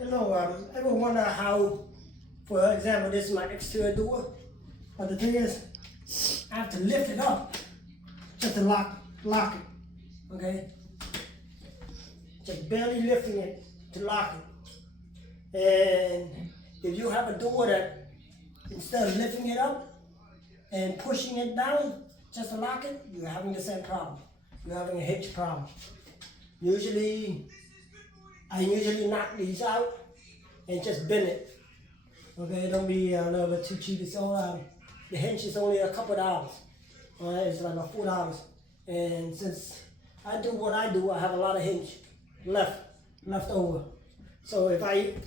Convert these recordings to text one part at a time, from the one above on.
Ever wonder how, for example, this is my exterior door, but the thing is, I have to lift it up just to lock it, okay? Just barely lifting it to lock it. And if you have a door that, instead of lifting it up and pushing it down just to lock it, you're having the same problem. You're having a hitch problem. I usually knock these out and just bend it. Okay, don't be a little bit too cheap. It's all, the hinge is only a couple dollars. Alright, it's like about $4. And since I do what I do, I have a lot of hinge left over. So if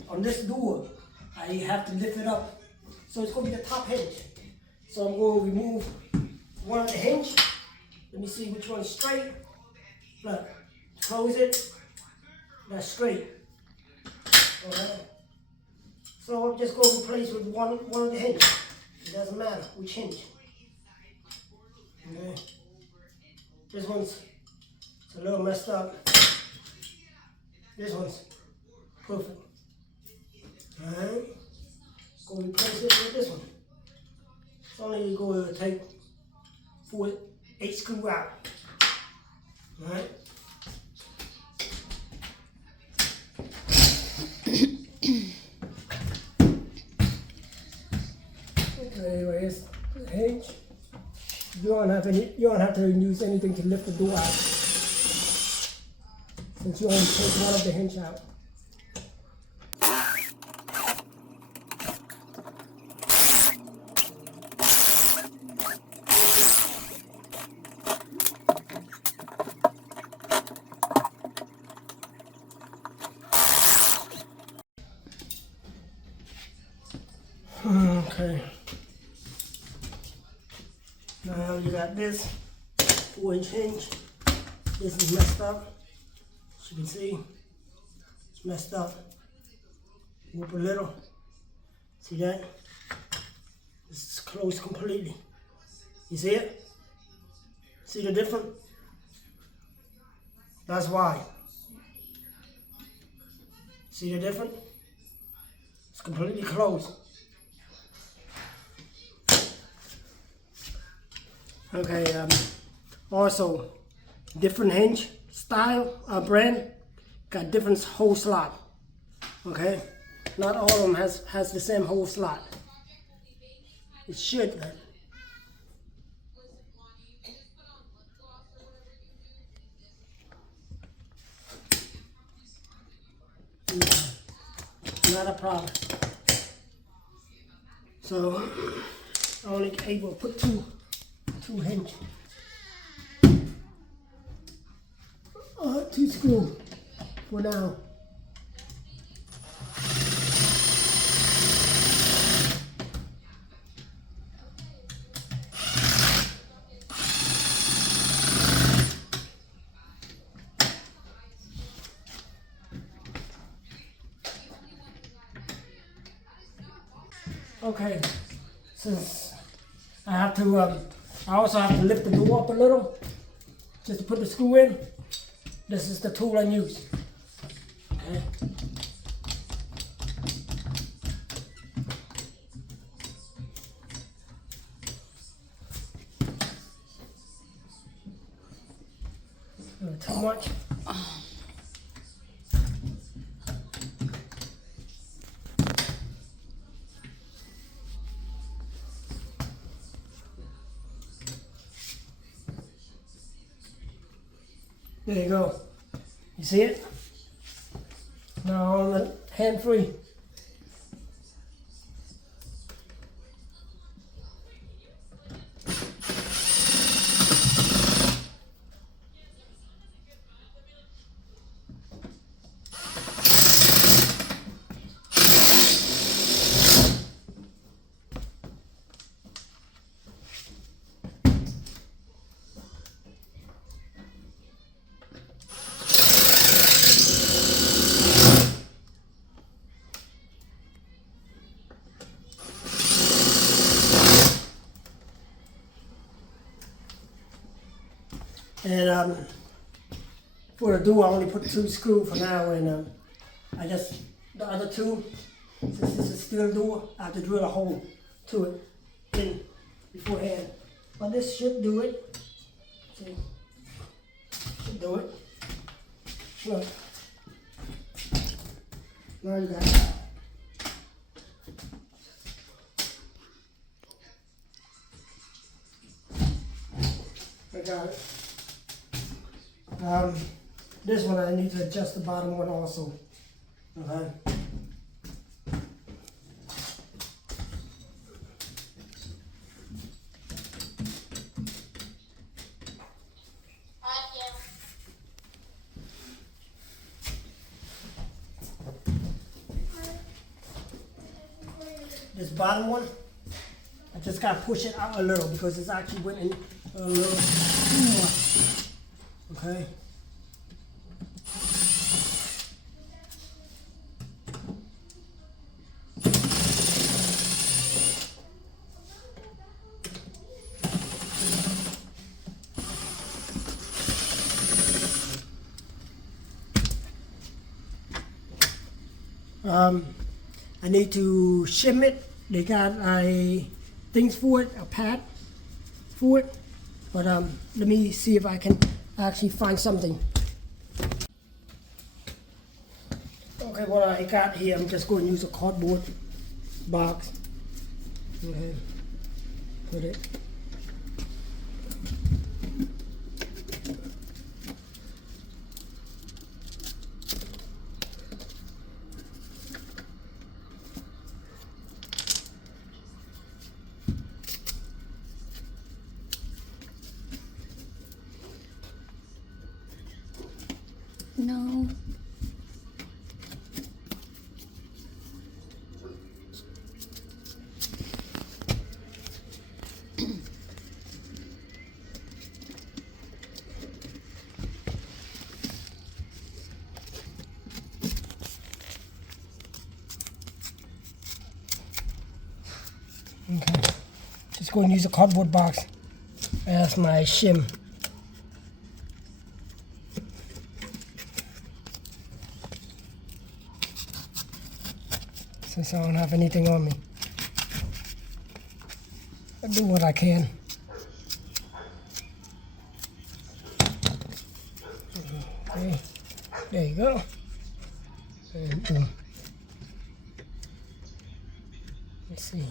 on this door, I have to lift it up. So it's gonna be the top hinge. So I'm going to remove one of the hinge. Let me see which one's straight. Look, close it. That's straight. Okay. So I'm just going to replace with one of the hinges. It doesn't matter which hinge. Okay. This one's a little messed up. This one's perfect. Alright. Go replace it with this one. It's only going to take 8 screws out. Alright. Anyway, here's the hinge. You don't have to use anything to lift the door out, since you only take one of the hinge out. Okay. Now you got this 4-inch hinge. This is messed up. As you can see, it's messed up. Whoop a little. See that? This is closed completely. You see it? See the difference? That's why. See the difference? It's completely closed. Okay, also different hinge style, brand, got different hole slot. Okay, not all of them has the same hole slot. It should. Not a problem. So I'm only able to put two hinges. 2 screws for now. Okay, since I have to, I also have to lift the door up a little just to put the screw in. This is the tool I use. Okay. Not too much. There you go. You see it? Now on the hand free. And for the door, I only put 2 screws for now, and I just the other two, since this is a steel door, I have to drill a hole to it in beforehand. But this should do it. See? Should do it. Look. Now you got it. I got it. This one I need to adjust the bottom one also. Okay. This bottom one, I just gotta push it out a little because it's actually went in a little too much. Okay. I need to shim it. They got a things for it, a pad for it. But let me see if I can actually find something. Okay, what I got here, I'm just going to use a cardboard box. Okay, put it. No. Okay, just go and use a cardboard box as my shim. Since I don't have anything on me, I'll do what I can. Okay, there you go. And boom. Let's see.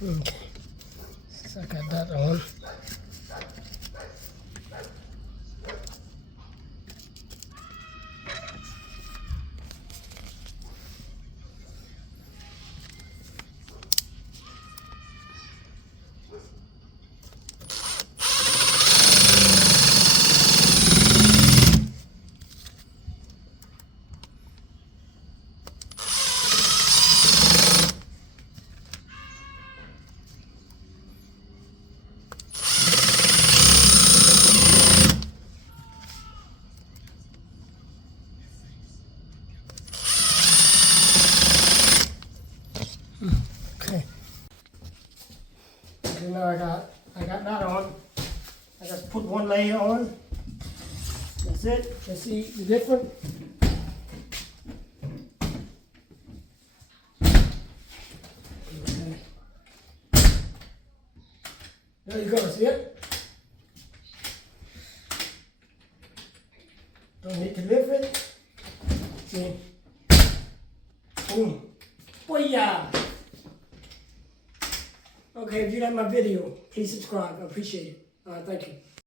Okay, so I got that on. Okay. Okay, now I got that on. I just put one layer on. That's it. Let's see the difference. Okay. There you go. See it? Don't need to lift it. See? Boom. Booyah! Okay, if you like my video, please subscribe. I appreciate it. Thank you.